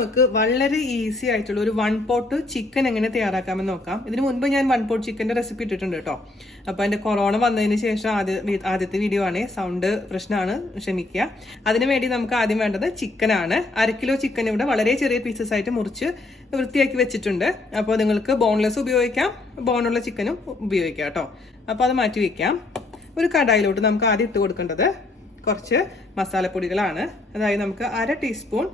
നമുക്ക് വളരെ ഈസി ആയിട്ടുള്ള ഒരു 1 പോട്ട് ചിക്കൻ എങ്ങനെ തയ്യാറാക്കാമെന്ന് നോക്കാം. ഇതിനു മുൻപ് ഞാൻ 1 പോട്ട് ചിക്കന്റെ റെസിപ്പി ഇട്ടിട്ടുണ്ട് കേട്ടോ. അപ്പൊ എന്റെ കൊറോണ വന്നതിന് ശേഷം ആദ്യത്തെ വീഡിയോ ആണ്, സൗണ്ട് പ്രശ്നമാണ്, ക്ഷമിക്കുക. അതിനു വേണ്ടി നമുക്ക് ആദ്യം വേണ്ടത് ചിക്കൻ ആണ്. 1 കിലോ ചിക്കൻ ഇവിടെ വളരെ ചെറിയ പീസസ് ആയിട്ട് മുറിച്ച് വൃത്തിയാക്കി വെച്ചിട്ടുണ്ട്. അപ്പോൾ നിങ്ങൾക്ക് ബോൺലെസ് ഉപയോഗിക്കാം, ബോണുള്ള ചിക്കനും ഉപയോഗിക്കാം കേട്ടോ. അപ്പോൾ അത് മാറ്റി വെക്കാം. ഒരു കടായിലോട്ട് നമുക്ക് ആദ്യം ഇട്ട് കൊടുക്കേണ്ടത് കുറച്ച് മസാലപ്പൊടികളാണ്. അതായത് നമുക്ക് 1/2 ടീസ്പൂൺ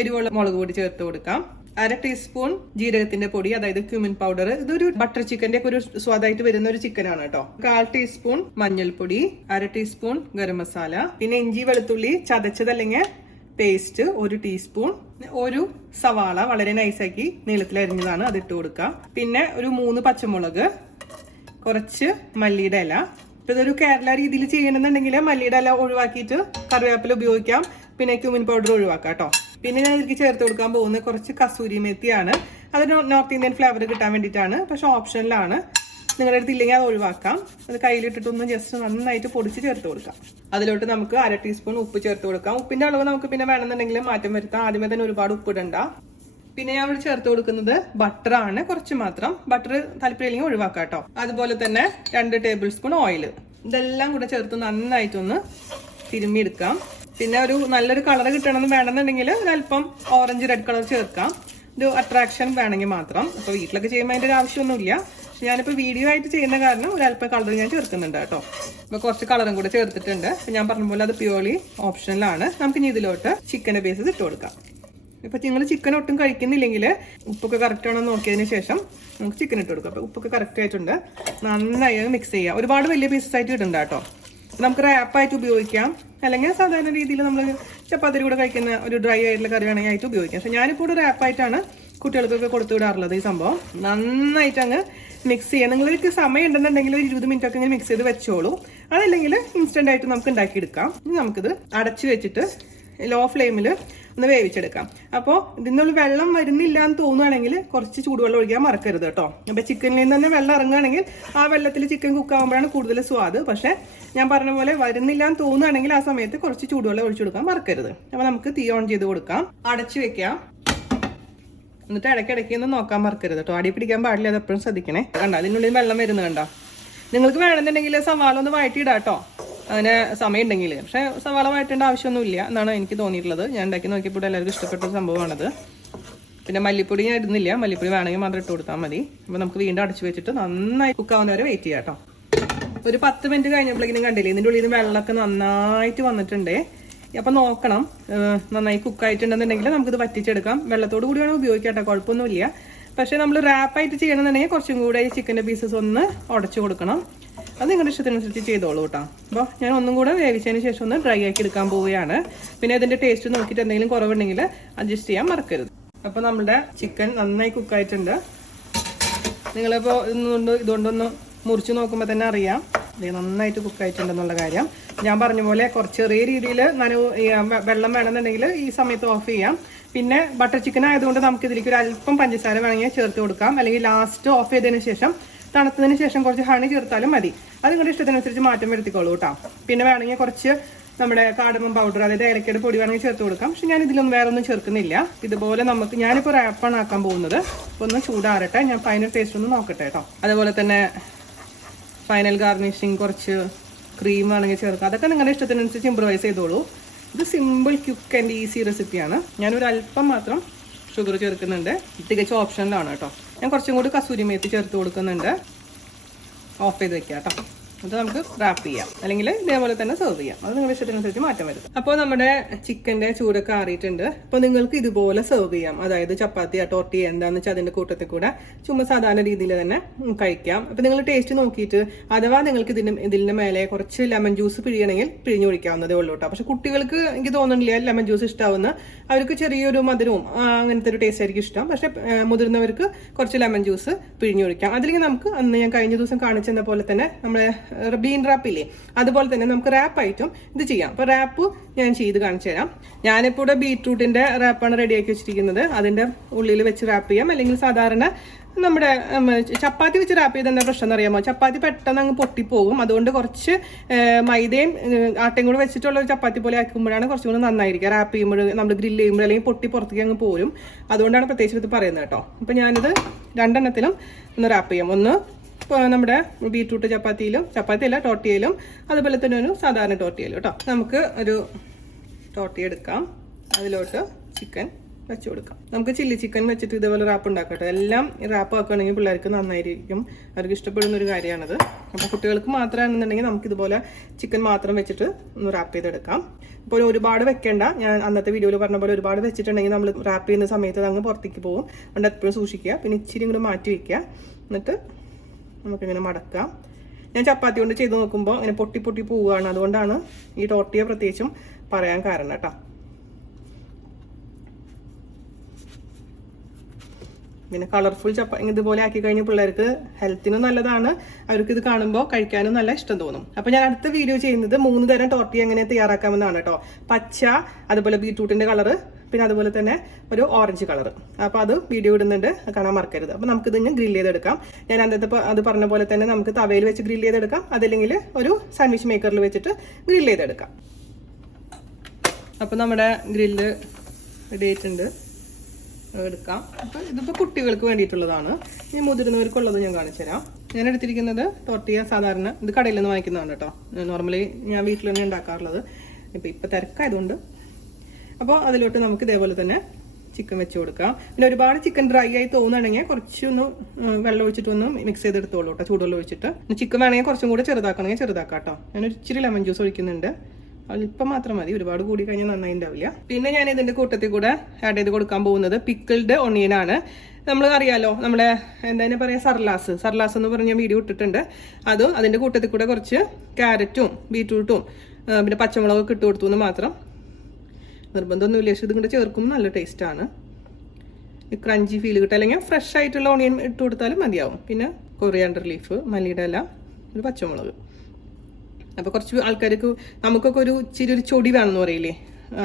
എരിവുള്ള മുളക് പൊടി ചേർത്ത് കൊടുക്കാം. 1/2 ടീസ്പൂൺ ജീരകത്തിന്റെ പൊടി, അതായത് ക്യൂമിൻ പൗഡർ. ഇതൊരു ബട്ടർ ചിക്കന്റെ ഒക്കെ ഒരു സ്വാദായിട്ട് വരുന്ന ഒരു ചിക്കൻ ആണ് കേട്ടോ. 1/4 ടീസ്പൂൺ മഞ്ഞൾപ്പൊടി, 1/2 ടീസ്പൂൺ ഗരം മസാല, പിന്നെ ഇഞ്ചി വെളുത്തുള്ളി ചതച്ചത് അല്ലെങ്കിൽ പേസ്റ്റ് 1 ടീസ്പൂൺ, ഒരു സവാള വളരെ നൈസാക്കി നീളത്തിൽ അരിഞ്ഞതാണ്, അത് ഇട്ട് കൊടുക്കാം. പിന്നെ ഒരു 3 പച്ചമുളക്, കുറച്ച് മല്ലിയുടെ ഇല. ഇപ്പൊ ഇതൊരു കേരള രീതിയിൽ ചെയ്യണമെന്നുണ്ടെങ്കിൽ മല്ലിയുടെ ഇല ഒഴിവാക്കിയിട്ട് കറിവേപ്പില ഉപയോഗിക്കാം, പിന്നെ ക്യൂമിൻ പൗഡർ ഒഴിവാക്കാം കേട്ടോ. പിന്നെ ഞാൻ ഇതിലേക്ക് ചേർത്ത് കൊടുക്കാൻ പോകുന്നത് കുറച്ച് കസൂരി മെത്തിയാണ്. അത് നോർത്ത് ഇന്ത്യൻ ഫ്ലേവർ കിട്ടാൻ വേണ്ടിയിട്ടാണ്, പക്ഷെ ഓപ്ഷനിലാണ്. നിങ്ങളുടെ അടുത്ത് ഇല്ലെങ്കിൽ അത് ഒഴിവാക്കാം. അത് കയ്യിലിട്ടിട്ടൊന്ന് ജസ്റ്റ് നന്നായിട്ട് പൊടിച്ച് ചേർത്ത് കൊടുക്കാം. അതിലോട്ട് നമുക്ക് 1/2 ടീസ്പൂൺ ഉപ്പ് ചേർത്ത് കൊടുക്കാം. ഉപ്പിന്റെ അളവ് നമുക്ക് പിന്നെ വേണമെന്നുണ്ടെങ്കിൽ മാറ്റം വരുത്താം. ആദ്യമേ തന്നെ ഒരുപാട് ഉപ്പിടണ്ട. പിന്നെ ഞാൻ ഇവിടെ ചേർത്ത് കൊടുക്കുന്നത് ബട്ടർ ആണ്, കുറച്ച് മാത്രം. ബട്ടർ താല്പര്യമില്ലെങ്കിൽ ഒഴിവാക്കാം കേട്ടോ. അതുപോലെ തന്നെ 2 ടേബിൾ സ്പൂൺ ഓയിൽ. ഇതെല്ലാം കൂടെ ചേർത്ത് നന്നായിട്ടൊന്ന് തിരുമ്മിയെടുക്കാം. പിന്നെ ഒരു നല്ലൊരു കളർ കിട്ടണമെന്ന് വേണമെന്നുണ്ടെങ്കിൽ ഒരല്പം ഓറഞ്ച് റെഡ് കളർ ചേർക്കാം, ഒരു അട്രാക്ഷൻ വേണമെങ്കിൽ മാത്രം. അപ്പോൾ വീട്ടിലൊക്കെ ചെയ്യുമ്പോൾ അതിൻ്റെ ഒരു ആവശ്യമൊന്നുമില്ല. ഞാനിപ്പോൾ വീഡിയോ ആയിട്ട് ചെയ്യുന്ന കാരണം ഒരല്പം കളർ ഞാൻ ചേർക്കുന്നുണ്ട് കേട്ടോ. അപ്പോൾ കുറച്ച് കളറും കൂടെ ചേർത്തിട്ടുണ്ട്. ഞാൻ പറഞ്ഞ പോലെ അത് പ്യൂർലി ഓപ്ഷനിലാണ്. നമുക്ക് ഇനി ഇതിലോട്ട് ചിക്കൻ്റെ ബേസസ് ഇട്ട് കൊടുക്കാം. ഇപ്പൊ നിങ്ങൾ ചിക്കൻ ഒട്ടും കഴിക്കുന്നില്ലെങ്കിൽ ഉപ്പൊക്കെ കറക്റ്റ് ആണോ നോക്കിയതിന് ശേഷം നമുക്ക് ചിക്കൻ ഇട്ട് കൊടുക്കാം. അപ്പൊ ഉപ്പൊക്കെ കറക്റ്റ് ആയിട്ടുണ്ട്. നന്നായി മിക്സ് ചെയ്യാം. ഒരുപാട് വലിയ പീസസ് ആയിട്ട് ഇടണ്ട കേട്ടോ. നമുക്ക് റാപ്പായിട്ട് ഉപയോഗിക്കാം, അല്ലെങ്കിൽ സാധാരണ രീതിയിൽ നമ്മൾ ചപ്പാത്തി കൂടെ കഴിക്കുന്ന ഒരു ഡ്രൈ ആയിട്ടുള്ള കറി വേണമെങ്കിൽ ആയിട്ട് ഉപയോഗിക്കാം. പക്ഷെ ഞാനിപ്പോൾ ഒരു റാപ്പായിട്ടാണ് കുട്ടികൾക്കൊക്കെ കൊടുത്തു വിടാറുള്ളത്. ഈ സംഭവം നന്നായിട്ട് അങ്ങ് മിക്സ് ചെയ്യാം. നിങ്ങൾക്ക് സമയം ഉണ്ടെന്നുണ്ടെങ്കിൽ ഒരു 20 മിനിറ്റ് ഒക്കെ ഇങ്ങനെ മിക്സ് ചെയ്ത് വെച്ചോളൂ. അതല്ലെങ്കിൽ ഇൻസ്റ്റന്റ് ആയിട്ട് നമുക്ക് ഉണ്ടാക്കിയെടുക്കാം. ഇനി നമുക്കിത് അടച്ചു വെച്ചിട്ട് ലോ ഫ്ലെയിമിൽ ഒന്ന് വേവിച്ചെടുക്കാം. അപ്പോൾ ഇതിനുള്ള വെള്ളം വരുന്നില്ല എന്ന് തോന്നുകയാണെങ്കിൽ കുറച്ച് ചൂടുവെള്ളം ഒഴിക്കാൻ മറക്കരുത് കേട്ടോ. അപ്പോൾ ചിക്കനിൽ നിന്ന് തന്നെ വെള്ളം ഇറങ്ങുകയാണെങ്കിൽ ആ വെള്ളത്തിൽ ചിക്കൻ കുക്കാകുമ്പോഴാണ് കൂടുതൽ സ്വാദ്. പക്ഷെ ഞാൻ പറഞ്ഞ പോലെ വരുന്നില്ല എന്ന് തോന്നുകയാണെങ്കിൽ ആ സമയത്ത് കുറച്ച് ചൂടുവെള്ളം ഒഴിച്ചു കൊടുക്കാൻ മറക്കരുത്. അപ്പോൾ നമുക്ക് തീ ഓൺ ചെയ്ത് കൊടുക്കാം, അടച്ചു വെക്കാം. എന്നിട്ട് ഇടയ്ക്കിടയ്ക്ക് ഒന്ന് നോക്കാൻ മറക്കരുത് കേട്ടോ. അടി പിടിക്കാൻ പാടില്ല, അത് എപ്പോഴും ശ്രദ്ധിക്കണേ. കണ്ടോ അതിനുള്ളിൽ വെള്ളം വരുന്നത് കണ്ടോ. നിങ്ങൾക്ക് വേണമെന്നുണ്ടെങ്കിൽ സവാള ഒന്ന് വഴറ്റിയിടാം കേട്ടോ, അതിന് സമയം ഉണ്ടെങ്കിൽ. പക്ഷെ സവാള വഴറ്റേണ്ട ആവശ്യമൊന്നുമില്ല എന്നാണ് എനിക്ക് തോന്നിയിട്ടുള്ളത്. ഞാൻ ഉണ്ടാക്കി നോക്കിയപ്പോൾ എല്ലാവർക്കും ഇഷ്ടപ്പെട്ട ഒരു സംഭവമാണത്. പിന്നെ മല്ലിപ്പൊടി ഞാൻ ഇടുന്നില്ല, മല്ലിപ്പൊടി വേണമെങ്കിൽ മാത്രം ഇട്ട് കൊടുത്താൽ മതി. അപ്പോൾ നമുക്ക് വീണ്ടും അടച്ചു വെച്ചിട്ട് നന്നായി കുക്കാവുന്നവരെ വെയിറ്റ് ചെയ്യാം കേട്ടോ. ഒരു 10 മിനിറ്റ് കഴിഞ്ഞപ്പോഴേക്കും കണ്ടില്ലേ ഇതിൻ്റെ ഉള്ളിൽ നിന്ന് വെള്ളമൊക്കെ നന്നായിട്ട് വന്നിട്ടുണ്ടേ. അപ്പം നോക്കണം നന്നായി കുക്കായിട്ടുണ്ടെന്നുണ്ടെങ്കിൽ നമുക്കിത് വറ്റിച്ചെടുക്കാം. വെള്ളത്തോട് കൂടി വേണം ഉപയോഗിക്കാം കേട്ടോ, കുഴപ്പമൊന്നുമില്ല. പക്ഷേ നമ്മൾ റാപ്പായിട്ട് ചെയ്യണമെന്നുണ്ടെങ്കിൽ കുറച്ചും കൂടെ ഈ ചിക്കൻ്റെ പീസസ് ഒന്ന് ഉടച്ചു കൊടുക്കണം. അത് നിങ്ങളുടെ ഇഷ്ടത്തിനനുസരിച്ച് ചെയ്തോളൂ കേട്ടോ. അപ്പോൾ ഞാൻ ഒന്നും കൂടെ വേവിച്ചതിന് ശേഷം ഒന്ന് ഡ്രൈ ആക്കി എടുക്കാൻ പോവുകയാണ്. പിന്നെ ഇതിൻ്റെ ടേസ്റ്റ് നോക്കിയിട്ട് എന്തെങ്കിലും കുറവുണ്ടെങ്കിൽ അഡ്ജസ്റ്റ് ചെയ്യാൻ മറക്കരുത്. അപ്പോൾ നമ്മുടെ ചിക്കൻ നന്നായി കുക്കായിട്ടുണ്ട്. നിങ്ങളിപ്പോൾ ഇതുകൊണ്ടൊന്ന് മുറിച്ച് നോക്കുമ്പോൾ തന്നെ അറിയാം നന്നായിട്ട് കുക്കായിട്ടുണ്ടെന്നുള്ള കാര്യം. ഞാൻ പറഞ്ഞ പോലെ കുറച്ച് ചെറിയ രീതിയിൽ വെള്ളം വേണമെന്നുണ്ടെങ്കിൽ ഈ സമയത്ത് ഓഫ് ചെയ്യാം. പിന്നെ ബട്ടർ ചിക്കൻ ആയതുകൊണ്ട് നമുക്ക് ഇതിലേക്ക് ഒരു അല്പം പഞ്ചസാര വേണമെങ്കിൽ ചേർത്ത് കൊടുക്കാം, അല്ലെങ്കിൽ ലാസ്റ്റ് ഓഫ് ചെയ്തതിന് ശേഷം തണുത്തതിന് ശേഷം കുറച്ച് ഹണി ചേർത്താലും മതി. അത് നിങ്ങളുടെ ഇഷ്ടത്തിനനുസരിച്ച് മാറ്റം വരുത്തിക്കോളൂ കേട്ടോ. പിന്നെ വേണമെങ്കിൽ കുറച്ച് നമ്മുടെ കാർഡമം പൗഡർ, അതായത് ഏലക്കയുടെ പൊടി വേണമെങ്കിൽ ചേർത്ത് കൊടുക്കാം. പക്ഷെ ഞാൻ ഇതിലൊന്നും വേറെ ഒന്നും ചേർക്കുന്നില്ല. ഇതുപോലെ നമുക്ക് ഞാനിപ്പോൾ റാപ്പാണ് ആക്കാൻ പോകുന്നത്. അപ്പോൾ ഒന്ന് ചൂടാറട്ടെ, ഞാൻ ഫൈനൽ ടേസ്റ്റ് ഒന്ന് നോക്കട്ടെ കേട്ടോ. അതുപോലെ തന്നെ ഫൈനൽ ഗാർണിഷിങ് കുറച്ച് ക്രീം വേണമെങ്കിൽ ചേർക്കാം. അതൊക്കെ നിങ്ങളുടെ ഇഷ്ടത്തിനനുസരിച്ച് ഇംപ്രവൈസ് ചെയ്തോളൂ. ഇത് സിമ്പിൾ ക്വിക്ക് ആൻഡ് ഈസി റെസിപ്പിയാണ്. ഞാനൊരു അല്പം മാത്രം ഷുഗർ ചേർക്കുന്നുണ്ട്, തികച്ചും ഓപ്ഷനിലാണ് കേട്ടോ. ഞാൻ കുറച്ചും കൂടി കസൂരി മേത്തി ചേർത്ത് കൊടുക്കുന്നുണ്ട്. ഓഫ് ചെയ്ത് വെക്കാം കേട്ടോ. അത് നമുക്ക് റാപ്പ് ചെയ്യാം, അല്ലെങ്കിൽ ഇതേപോലെ തന്നെ സെർവ് ചെയ്യാം. അത് നിങ്ങളുടെ ഇഷ്ടത്തിനനുസരിച്ച് മാറ്റം വരും. അപ്പോൾ നമ്മുടെ ചിക്കൻ്റെ ചൂടൊക്കെ ആറിയിട്ടുണ്ട്. അപ്പോൾ നിങ്ങൾക്ക് ഇതുപോലെ സെർവ് ചെയ്യാം. അതായത് ചപ്പാത്തി ടോർട്ടിയ എന്താണെന്ന് വെച്ചാൽ അതിൻ്റെ കൂട്ടത്തിൽ കൂടെ ചുമ്മാ സാധാരണ രീതിയിൽ തന്നെ കഴിക്കാം. അപ്പോൾ നിങ്ങൾ ടേസ്റ്റ് നോക്കിയിട്ട് അഥവാ നിങ്ങൾക്ക് ഇതിൻ്റെ മേലെ കുറച്ച് ലെമൺ ജ്യൂസ് പിഴിയണമെങ്കിൽ പിഴിഞ്ഞ് ഒഴിക്കാവുന്നതേ ഉള്ളൂ കേട്ടോ. പക്ഷെ കുട്ടികൾക്ക് എനിക്ക് തോന്നുന്നില്ല ലെമൺ ജ്യൂസ് ഇഷ്ടാവുന്ന. അവർക്ക് ചെറിയൊരു മധുരവും അങ്ങനത്തെ ഒരു ടേസ്റ്റ് ആയിരിക്കും ഇഷ്ടം. പക്ഷെ മുതിർന്നവർക്ക് കുറച്ച് ലെമൺ ജ്യൂസ് പിഴിഞ്ഞൊഴിക്കാം. അതിലേക്ക് നമുക്ക് അന്ന് ഞാൻ കഴിഞ്ഞ ദിവസം കാണിച്ചെന്ന പോലെ തന്നെ നമ്മളെ ബീൻ റാപ്പില്ലേ അതുപോലെ തന്നെ നമുക്ക് റാപ്പായിട്ടും ഇത് ചെയ്യാം. അപ്പോൾ റാപ്പ് ഞാൻ ചെയ്ത് കാണിച്ചു തരാം. ഞാനിപ്പോൾ ഇവിടെ ബീട്രൂട്ടിൻ്റെ റാപ്പാണ് റെഡിയാക്കി വെച്ചിരിക്കുന്നത്. അതിൻ്റെ ഉള്ളിൽ വെച്ച് റാപ്പ് ചെയ്യാം, അല്ലെങ്കിൽ സാധാരണ നമ്മുടെ ചപ്പാത്തി വെച്ച് റാപ്പ് ചെയ്ത് എന്താ പ്രശ്നം എന്ന് അറിയാമോ? ചപ്പാത്തി പെട്ടെന്ന് അങ്ങ് പൊട്ടിപ്പോകും. അതുകൊണ്ട് കുറച്ച് മൈദയും ആട്ടയും കൂടെ വെച്ചിട്ടുള്ള ഒരു ചപ്പാത്തി പോലെ ആക്കുമ്പോഴാണ് കുറച്ചും കൂടി നന്നായിരിക്കുക. റാപ്പ് ചെയ്യുമ്പോൾ നമ്മൾ ഗ്രില്ല് ചെയ്യുമ്പോൾ അല്ലെങ്കിൽ പൊട്ടി പുറത്തേക്ക് അങ്ങ് പോരും. അതുകൊണ്ടാണ് പ്രത്യേകിച്ച് ഇത് പറയുന്നത് കേട്ടോ. അപ്പം ഞാനിത് രണ്ടെണ്ണത്തിലും ഒന്ന് റാപ്പ് ചെയ്യാം. ഒന്ന് നമ്മുടെ ബീട്രൂട്ട് ചപ്പാത്തിയല്ല ടോട്ടിയയിലും, അതുപോലെ തന്നെ ഒരു സാധാരണ ടോട്ടിയയിലും കേട്ടോ. നമുക്ക് ഒരു ടോട്ടി എടുക്കാം, അതിലോട്ട് ചിക്കൻ വെച്ച് കൊടുക്കാം. നമുക്ക് ചില്ലി ചിക്കൻ വെച്ചിട്ട് ഇതേപോലെ റാപ്പ് ഉണ്ടാക്കട്ടെ. എല്ലാം റാപ്പ് ആക്കുകയാണെങ്കിൽ പിള്ളേർക്ക് നന്നായിരിക്കും, അവർക്ക് ഇഷ്ടപ്പെടുന്ന ഒരു കാര്യമാണത്. അപ്പോൾ കുട്ടികൾക്ക് മാത്രമാണെന്നുണ്ടെങ്കിൽ നമുക്ക് ഇതുപോലെ ചിക്കൻ മാത്രം വെച്ചിട്ട് ഒന്ന് റാപ്പ് ചെയ്തെടുക്കാം. ഇപ്പോൾ ഒരുപാട് വെക്കേണ്ട, ഞാൻ അന്നത്തെ വീഡിയോയിൽ പറഞ്ഞ പോലെ ഒരുപാട് വെച്ചിട്ടുണ്ടെങ്കിൽ നമ്മൾ റാപ്പ് ചെയ്യുന്ന സമയത്ത് അങ്ങ് പുറത്തേക്ക് പോകും. അതുകൊണ്ട് എപ്പോഴും സൂക്ഷിക്കുക. പിന്നെ ഇച്ചിരി ഇങ്ങോട്ട് മാറ്റി വയ്ക്കുക. എന്നിട്ട് നമുക്കിങ്ങനെ മടക്കാം. ഞാൻ ചപ്പാത്തി കൊണ്ട് ചെയ്ത് നോക്കുമ്പോൾ ഇങ്ങനെ പൊട്ടി പോവുകയാണ്. അതുകൊണ്ടാണ് ഈ ടോട്ടിയെ പ്രത്യേകിച്ചും പറയാൻ കാരണം കേട്ടോ. പിന്നെ കളർഫുൾ ഇതുപോലെ ആക്കി കഴിഞ്ഞാൽ പിള്ളേർക്ക് ഹെൽത്തിനും നല്ലതാണ്, അവർക്ക് ഇത് കാണുമ്പോൾ കഴിക്കാനും നല്ല ഇഷ്ടം തോന്നും. അപ്പോൾ ഞാൻ അടുത്ത വീഡിയോ ചെയ്യുന്നത് 3 തരം ടോർട്ടി എങ്ങനെ തയ്യാറാക്കാമെന്നാണ് കേട്ടോ. പച്ച, അതുപോലെ ബീട്രൂട്ടിന്റെ കളറ്, പിന്നെ അതുപോലെ തന്നെ ഒരു ഓറഞ്ച് കളർ. അപ്പോൾ അത് വീഡിയോ ഇടുന്നുണ്ട്, കാണാൻ മറക്കരുത്. അപ്പോൾ നമുക്കിത് ഇനി ഗ്രില്ല് ചെയ്തെടുക്കാം. ഞാൻ അത് പറഞ്ഞ പോലെ തന്നെ നമുക്ക് തവയിൽ വെച്ച് ഗ്രില്ല് ചെയ്തെടുക്കാം, അതല്ലെങ്കിൽ ഒരു സാൻഡ്വിച്ച് മേക്കറിൽ വെച്ചിട്ട് ഗ്രില്ല് ചെയ്തെടുക്കാം. അപ്പോൾ നമ്മുടെ ഗ്രില്ല് റെഡി ആയിട്ടുണ്ട്, എടുക്കാം. അപ്പോൾ ഇതിപ്പോൾ കുട്ടികൾക്ക് വേണ്ടിയിട്ടുള്ളതാണ്. ഇനി മുതിർന്നവർക്കുള്ളത് ഞാൻ കാണിച്ചു തരാം. ഞാൻ എടുത്തിരിക്കുന്നത് ടോർട്ടിയ സാധാരണ ഇത് കടയിൽ നിന്ന് വാങ്ങിക്കുന്നതാണ് കേട്ടോ. നോർമലി ഞാൻ വീട്ടിൽ തന്നെ ഉണ്ടാക്കാറുള്ളത്. ഇപ്പോൾ തിരക്കായതുകൊണ്ട്. അപ്പോൾ അതിലോട്ട് നമുക്ക് ഇതേപോലെ തന്നെ ചിക്കൻ വെച്ച് കൊടുക്കാം. പിന്നെ ഒരുപാട് ചിക്കൻ ഡ്രൈ ആയി തോന്നുകയാണെങ്കിൽ കുറച്ചൊന്ന് വെള്ളം ഒഴിച്ചിട്ടൊന്ന് മിക്സ് ചെയ്തെടുത്തോളൂ കേട്ടോ, ചൂടുവെള്ളം ഒഴിച്ചിട്ട്. ചിക്കൻ വേണമെങ്കിൽ കുറച്ചും കൂടെ ചെറുതാക്കണമെങ്കിൽ ചെറുതാക്കാം കേട്ടോ. ഞാനൊരു ഇച്ചിരി ലെമൺ ജ്യൂസ് ഒഴിക്കുന്നുണ്ട്, അല്പം മാത്രം മതി, ഒരുപാട് കൂടി കഴിഞ്ഞാൽ നന്നായി ഉണ്ടാവില്ല. പിന്നെ ഞാൻ ഇതിന്റെ കൂട്ടത്തിൽ കൂടെ ആഡ് ചെയ്ത് കൊടുക്കാൻ പോകുന്നത് പിക്കിൾഡ് ഒണിയൻ ആണ്. നമ്മൾ അറിയാലോ, നമ്മളെ എന്താ പറയാ, സർലാസ് എന്ന് പറഞ്ഞ വീഡിയോ ഇട്ടിട്ടുണ്ട്. അതും അതിന്റെ കൂട്ടത്തിൽ കൂടെ കുറച്ച് ക്യാരറ്റും ബീറ്റ്റൂട്ടും പിന്നെ പച്ചമുളകൊക്കെ ഇട്ട് കൊടുത്തു എന്ന് മാത്രം. നിർബന്ധമൊന്നുമില്ല, പക്ഷെ ഇത് കൂടെ ചേർക്കുമ്പോൾ നല്ല ടേസ്റ്റ് ആണ്. ക്രഞ്ചി ഫീൽ കിട്ടുക, അല്ലെങ്കിൽ ഫ്രഷ് ആയിട്ടുള്ള ഓണിയൻ ഇട്ട് കൊടുത്താലും മതിയാവും. പിന്നെ കൊറിയാണ്ടർ ലീഫ്, മല്ലിയുടെ ഇല, ഒരു പച്ചമുളക്. അപ്പോൾ കുറച്ച് ആൾക്കാർക്ക് നമുക്കൊക്കെ ഒരു ചൊടി വേണമെന്ന് പറയില്ലേ,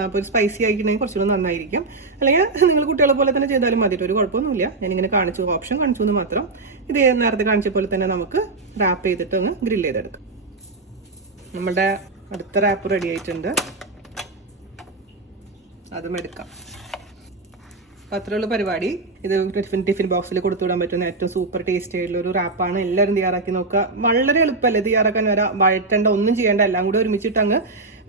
അപ്പോൾ ഒരു സ്പൈസി ആയിട്ടുണ്ടെങ്കിൽ കുറച്ചുകൂടെ നന്നായിരിക്കും. അല്ലെങ്കിൽ നിങ്ങൾ കുട്ടികളെ പോലെ തന്നെ ചെയ്താലും മതിയിട്ട്, ഒരു കുഴപ്പമൊന്നുമില്ല. ഞാനിങ്ങനെ ഓപ്ഷൻ കാണിച്ചു എന്ന് മാത്രം. ഇത് നേരത്തെ കാണിച്ച പോലെ തന്നെ നമുക്ക് റാപ്പ് ചെയ്തിട്ട് ഒന്ന് ഗ്രില്ല് ചെയ്തെടുക്കാം. നമ്മുടെ അടുത്ത റാപ്പ് റെഡി ആയിട്ടുണ്ട്, അതും എടുക്കാം. അപ്പോൾ അത്രയുള്ള പരിപാടി. ഇത് ടിഫിൻ ബോക്സിൽ കൊടുത്തുവിടാൻ പറ്റുന്ന ഏറ്റവും സൂപ്പർ ടേസ്റ്റി ആയിട്ടുള്ള ഒരു റാപ്പാണ്. എല്ലാവരും തയ്യാറാക്കി നോക്കുക. വളരെ എളുപ്പമല്ലേ തയ്യാറാക്കാൻ, വഴറ്റേണ്ട ഒന്നും ചെയ്യേണ്ട, എല്ലാം കൂടെ ഒരുമിച്ചിട്ട് അങ്ങ്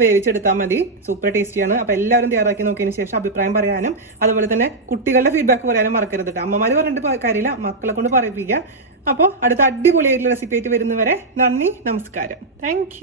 വേവിച്ചെടുത്താൽ മതി. സൂപ്പർ ടേസ്റ്റിയാണ്. അപ്പോൾ എല്ലാവരും തയ്യാറാക്കി നോക്കിയതിന് ശേഷം അഭിപ്രായം പറയാനും അതുപോലെ തന്നെ കുട്ടികളുടെ ഫീഡ്ബാക്ക് പറയാനും മറക്കരുത്. അമ്മമാർ പറഞ്ഞിട്ട് കാര്യമില്ല, മക്കളെ കൊണ്ട് പറയിപ്പിക്കുക. അപ്പോൾ അടുത്ത അടിപൊളിയായിട്ടുള്ള റെസിപ്പി ആയിട്ട് വരുന്നവരെ നന്ദി, നമസ്കാരം. താങ്ക്